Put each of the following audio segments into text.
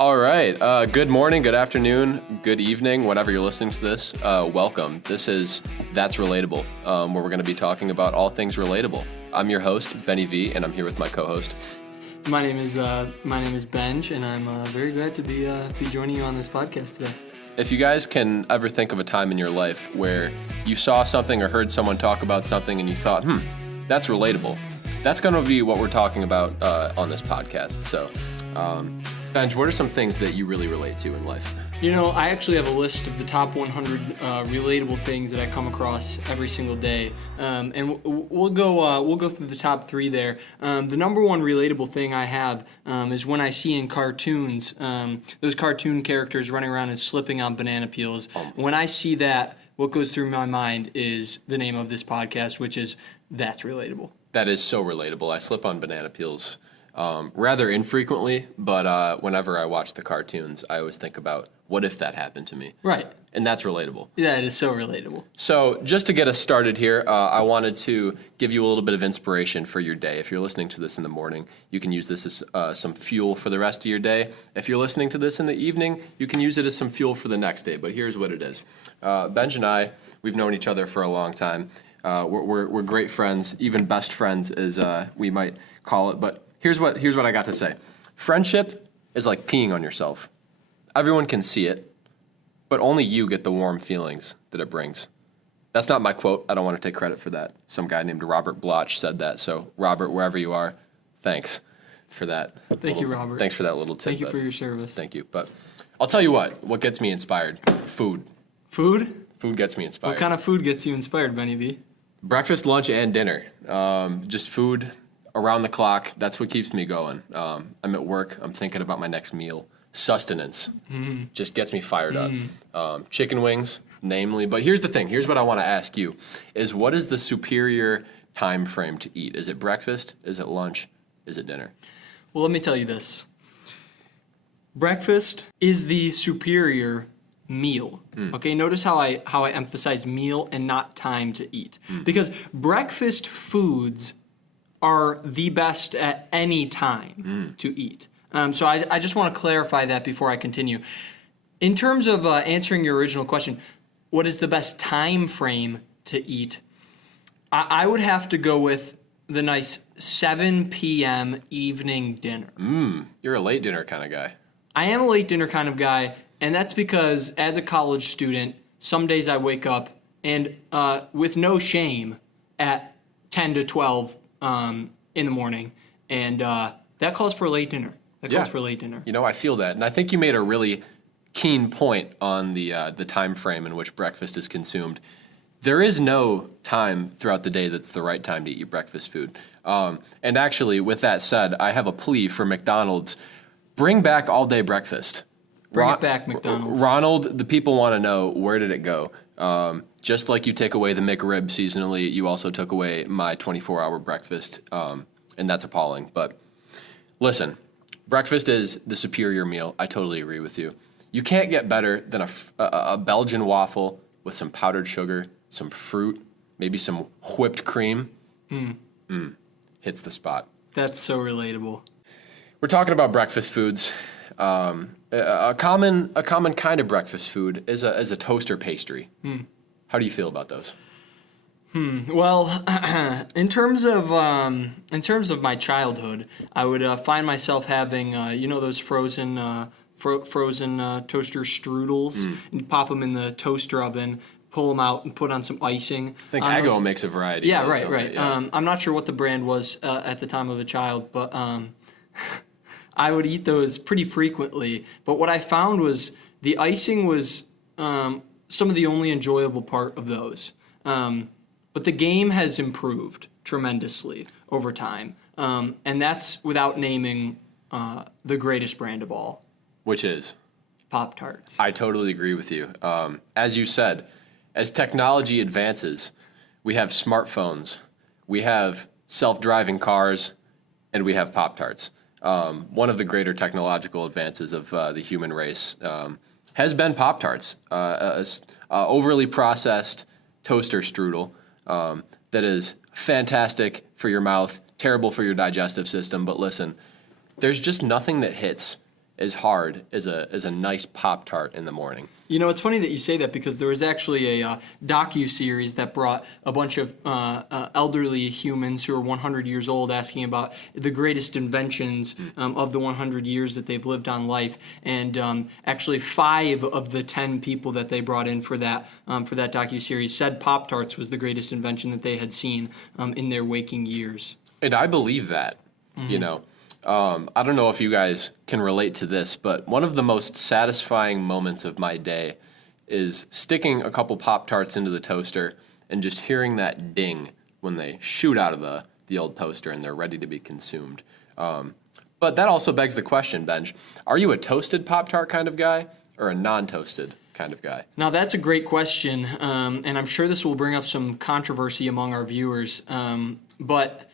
All right. Good morning, good afternoon, good evening, whenever you're listening to this. Welcome. This is That's Relatable, where we're going to be talking about all things relatable. I'm your host, Benny V, and I'm here with my co-host. My name is Benj, and I'm very glad to be joining you on this podcast today. If you guys can ever think of a time in your life where you saw something or heard someone talk about something and you thought, that's relatable, that's going to be what we're talking about on this podcast. So, Benj, what are some things that you really relate to in life? You know, I actually have a list of the top 100 relatable things that I come across every single day, and we'll go through the top three there. The number one relatable thing I have is when I see in cartoons those cartoon characters running around and slipping on banana peels. When I see that, what goes through my mind is the name of this podcast, which is That's Relatable. That is so relatable. I slip on banana peels rather infrequently, but whenever I watch the cartoons, I always think about, what if that happened to me? Right. And that's relatable. Yeah, it is so relatable. So just to get us started here, I wanted to give you a little bit of inspiration for your day. If you're listening to this in the morning, you can use this as some fuel for the rest of your day. If you're listening to this in the evening, you can use it as some fuel for the next day. But here's what it is. Benj and I, we've known each other for a long time. We're great friends, even best friends as we might call it. But here's what I got to say. Friendship is like peeing on yourself. Everyone can see it, but only you get the warm feelings that it brings. That's not my quote. I don't want to take credit for that. Some guy named Robert Bloch said that. So, Robert, wherever you are, thanks for that. Thank you, Robert. Thanks for that little tip. Thank you for your service. Thank you. But I'll tell you what gets me inspired? Food. Food? Food gets me inspired. What kind of food gets you inspired, Benny V? Breakfast, lunch, and dinner. Just food around the clock. That's what keeps me going. I'm at work. I'm thinking about my next meal. Sustenance just gets me fired up. Chicken wings, namely. But here's the thing. Here's what I want to ask you: is what is the superior time frame to eat? Is it breakfast? Is it lunch? Is it dinner? Well, let me tell you this. Breakfast is the superior meal. Okay, notice how I emphasize meal and not time to eat. Because breakfast foods are the best at any time to eat. So I just want to clarify that before I continue. In terms of answering your original question, what is the best time frame to eat? I would have to go with the nice 7 p.m. evening dinner. You're a late dinner kind of guy. I am a late dinner kind of guy, and that's because as a college student, some days I wake up and with no shame at 10 to 12 in the morning, and that calls for a late dinner. For late dinner. You know, I feel that. And I think you made a really keen point on the time frame in which breakfast is consumed. There is no time throughout the day that's the right time to eat breakfast food. And actually, with that said, I have a plea for McDonald's. Bring back all-day breakfast. Bring it back, McDonald's. Ronald, the people want to know, where did it go? Just like you take away the McRib seasonally, you also took away my 24-hour breakfast, and that's appalling. But listen, breakfast is the superior meal. I totally agree with you. You can't get better than a Belgian waffle with some powdered sugar, some fruit, maybe some whipped cream. Hits the spot. That's so relatable. We're talking about breakfast foods. A common kind of breakfast food is a toaster pastry. How do you feel about those? Well, in terms of my childhood, I would find myself having those frozen toaster strudels, and pop them in the toaster oven, pull them out, and put on some icing. I think Eggo makes a variety. Yeah, of those, right. Yeah. I'm not sure what the brand was at the time of a child, but I would eat those pretty frequently. But what I found was the icing was some of the only enjoyable part of those. But the game has improved tremendously over time. And that's without naming the greatest brand of all. Which is? Pop Tarts. I totally agree with you. As you said, as technology advances, we have smartphones, we have self-driving cars, and we have Pop Tarts. One of the greater technological advances of the human race has been Pop Tarts, overly processed toaster strudel that is fantastic for your mouth, terrible for your digestive system. But listen, there's just nothing that hits as hard as a nice Pop Tart in the morning. You know, it's funny that you say that because there was actually a docu-series that brought a bunch of elderly humans who are 100 years old asking about the greatest inventions of the 100 years that they've lived on life. And actually 5 of the 10 people that they brought in for that docu-series said Pop-Tarts was the greatest invention that they had seen in their waking years. And I believe that, you know. I don't know if you guys can relate to this, but one of the most satisfying moments of my day is sticking a couple Pop-Tarts into the toaster and just hearing that ding when they shoot out of the old toaster and they're ready to be consumed. But that also begs the question, Benj, are you a toasted Pop-Tart kind of guy or a non-toasted kind of guy? Now, that's a great question, and I'm sure this will bring up some controversy among our viewers. But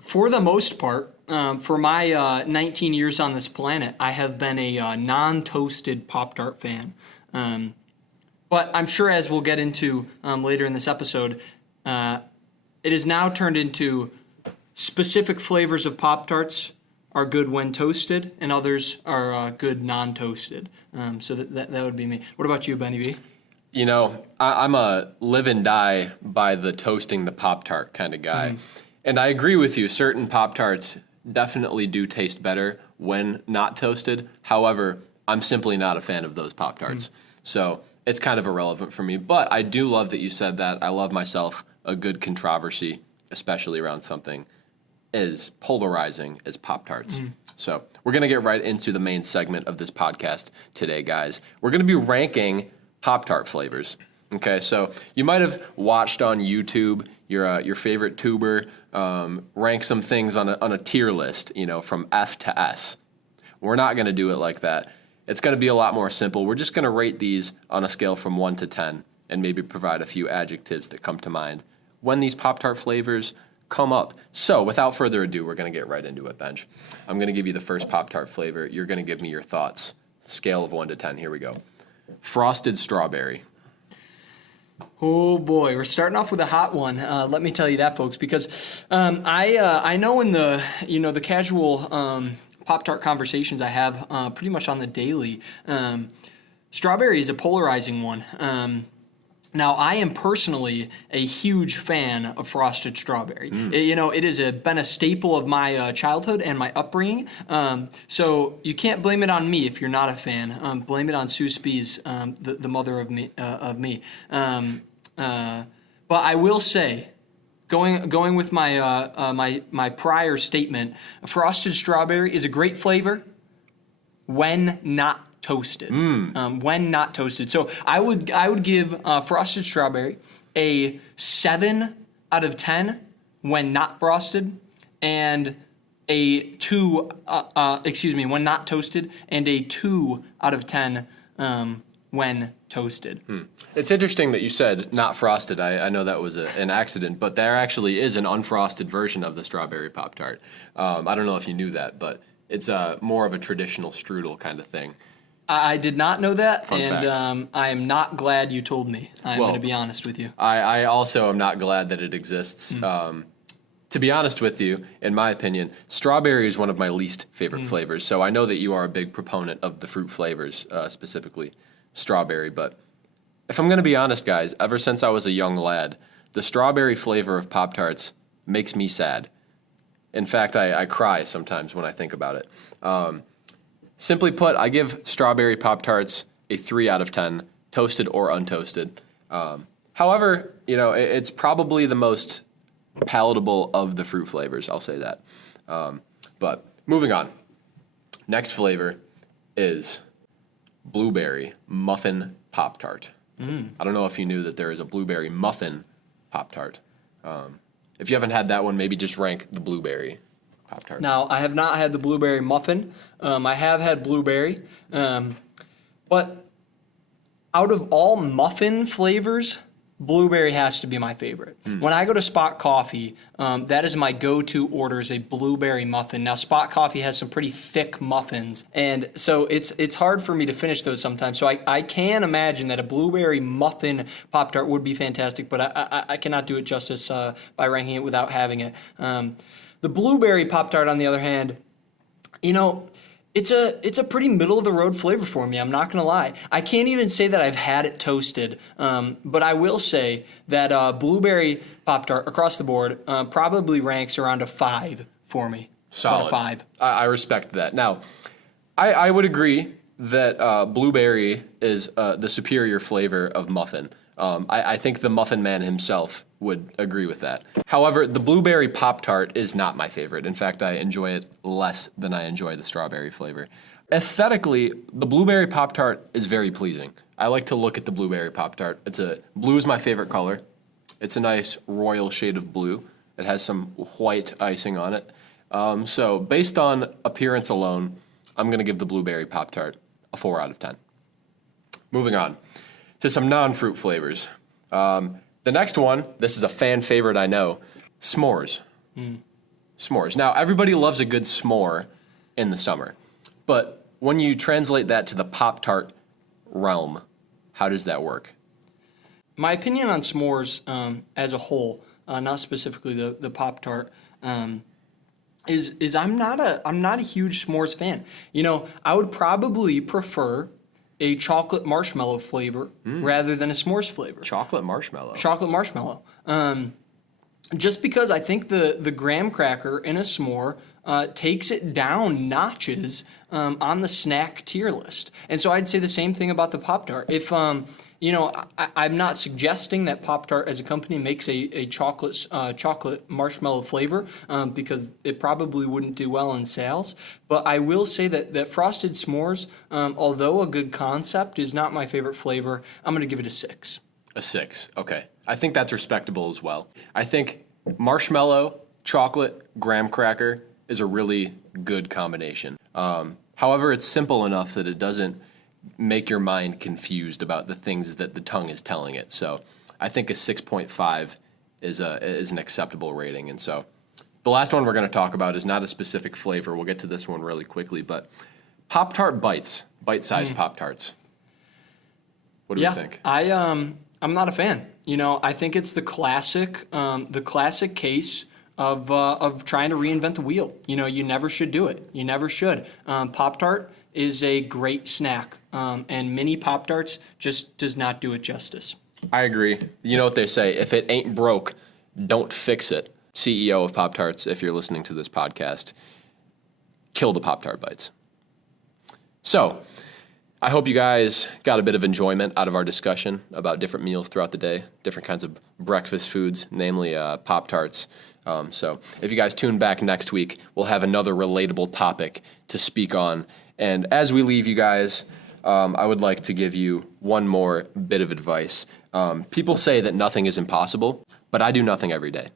for the most part, for my 19 years on this planet, I have been a non-toasted Pop-Tart fan. But I'm sure, as we'll get into later in this episode, it is now turned into specific flavors of Pop-Tarts are good when toasted, and others are good non-toasted. So that would be me. What about you, Benny B? You know, I'm a live and die by the toasting the Pop-Tart kind of guy. And I agree with you. Certain Pop-Tarts definitely do taste better when not toasted. However, I'm simply not a fan of those Pop-Tarts. So it's kind of irrelevant for me. But I do love that you said that. I love myself a good controversy, especially around something as polarizing as Pop-Tarts. So we're going to get right into the main segment of this podcast today, guys. We're going to be ranking Pop-Tart flavors. Okay, so you might have watched on YouTube your favorite tuber rank some things on a tier list, you know, from F to S. We're not going to do it like that. It's going to be a lot more simple. We're just going to rate these on a scale from 1 to 10 and maybe provide a few adjectives that come to mind when these Pop-Tart flavors come up. So without further ado, we're going to get right into it, Benj. I'm going to give you the first Pop-Tart flavor. You're going to give me your thoughts. Scale of 1 to 10. Here we go. Frosted strawberry. Oh boy, we're starting off with a hot one. Let me tell you that, folks, because I know in the casual Pop-Tart conversations I have pretty much on the daily, strawberry is a polarizing one. Now, I am personally a huge fan of frosted strawberry. It has been a staple of my childhood and my upbringing. So you can't blame it on me if you're not a fan. Blame it on Sue Spies, the mother of me. But I will say, going with my my prior statement, frosted strawberry is a great flavor when not toasted. When not toasted. So I would give frosted strawberry a 7 out of 10 when not frosted, and a 2 when not toasted, and a 2 out of 10 when toasted. It's interesting that you said not frosted. I know that was an accident, but there actually is an unfrosted version of the strawberry Pop-Tart. I don't know if you knew that, but it's more of a traditional strudel kind of thing. I did not know that, Fun and fact. I am not glad you told me. I'm going to be honest with you. I also am not glad that it exists. To be honest with you, in my opinion, strawberry is one of my least favorite flavors. So I know that you are a big proponent of the fruit flavors, specifically strawberry. But if I'm going to be honest, guys, ever since I was a young lad, the strawberry flavor of Pop-Tarts makes me sad. In fact, I cry sometimes when I think about it. Simply put, I give strawberry Pop-Tarts a 3 out of 10, toasted or untoasted. However, it's probably the most palatable of the fruit flavors, I'll say that. But moving on. Next flavor is blueberry muffin Pop-Tart. I don't know if you knew that there is a blueberry muffin Pop-Tart. If you haven't had that one, maybe just rank the blueberry Pop-Tart. Now, I have not had the blueberry muffin. I have had blueberry. But out of all muffin flavors, blueberry has to be my favorite. When I go to Spot Coffee, that is my go-to order, is a blueberry muffin. Now, Spot Coffee has some pretty thick muffins, and so it's hard for me to finish those sometimes. So I can imagine that a blueberry muffin Pop-Tart would be fantastic, but I cannot do it justice by ranking it without having it. The blueberry Pop-Tart, on the other hand, It's a pretty middle of the road flavor for me. I'm not gonna lie. I can't even say that I've had it toasted, but I will say that blueberry Pop Tart across the board probably ranks around a 5 for me. Solid. About a 5. I respect that. Now, I would agree that blueberry is the superior flavor of muffin. I think the Muffin Man himself would agree with that. However, the blueberry Pop Tart is not my favorite. In fact, I enjoy it less than I enjoy the strawberry flavor. Aesthetically, the blueberry Pop Tart is very pleasing. I like to look at the blueberry Pop Tart. Blue is my favorite color. It's a nice royal shade of blue. It has some white icing on it. So based on appearance alone, I'm gonna give the blueberry Pop Tart a 4 out of 10. Moving on to some non-fruit flavors. The next one, this is a fan favorite, I know, s'mores. S'mores. Now, everybody loves a good s'more in the summer, but when you translate that to the Pop-Tart realm, how does that work? My opinion on s'mores as a whole, not specifically the Pop-Tart, is I'm not a huge s'mores fan. You know, I would probably prefer a chocolate marshmallow flavor rather than a s'mores flavor. Chocolate marshmallow. Chocolate marshmallow. Just because I think the graham cracker in a s'more takes it down notches on the snack tier list. And so I'd say the same thing about the Pop-Tart. If, I'm not suggesting that Pop-Tart as a company makes a chocolate marshmallow flavor because it probably wouldn't do well in sales. But I will say that frosted s'mores, although a good concept, is not my favorite flavor. I'm going to give it a 6. A 6, okay. I think that's respectable as well. I think marshmallow, chocolate, graham cracker is a really good combination. However, it's simple enough that it doesn't make your mind confused about the things that the tongue is telling it. So I think a 6.5 is an acceptable rating. And so the last one we're going to talk about is not a specific flavor. We'll get to this one really quickly, but Pop-Tart bites, bite-sized Pop-Tarts. What do you think? I'm not a fan. You know, I think it's the classic case of trying to reinvent the wheel. You know, you never should do it. You never should. Pop-Tart is a great snack, and mini Pop-Tarts just does not do it justice. I agree. You know what they say, if it ain't broke, don't fix it. CEO of Pop-Tarts, if you're listening to this podcast, kill the Pop-Tart bites. So, I hope you guys got a bit of enjoyment out of our discussion about different meals throughout the day, different kinds of breakfast foods, namely Pop-Tarts. So if you guys tune back next week, we'll have another relatable topic to speak on. And as we leave you guys, I would like to give you one more bit of advice. People say that nothing is impossible, but I do nothing every day.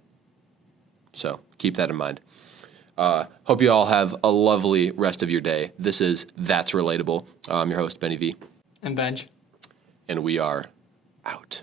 So keep that in mind. Hope you all have a lovely rest of your day. This is That's Relatable. I'm your host, Benny V. And Benj. And we are out.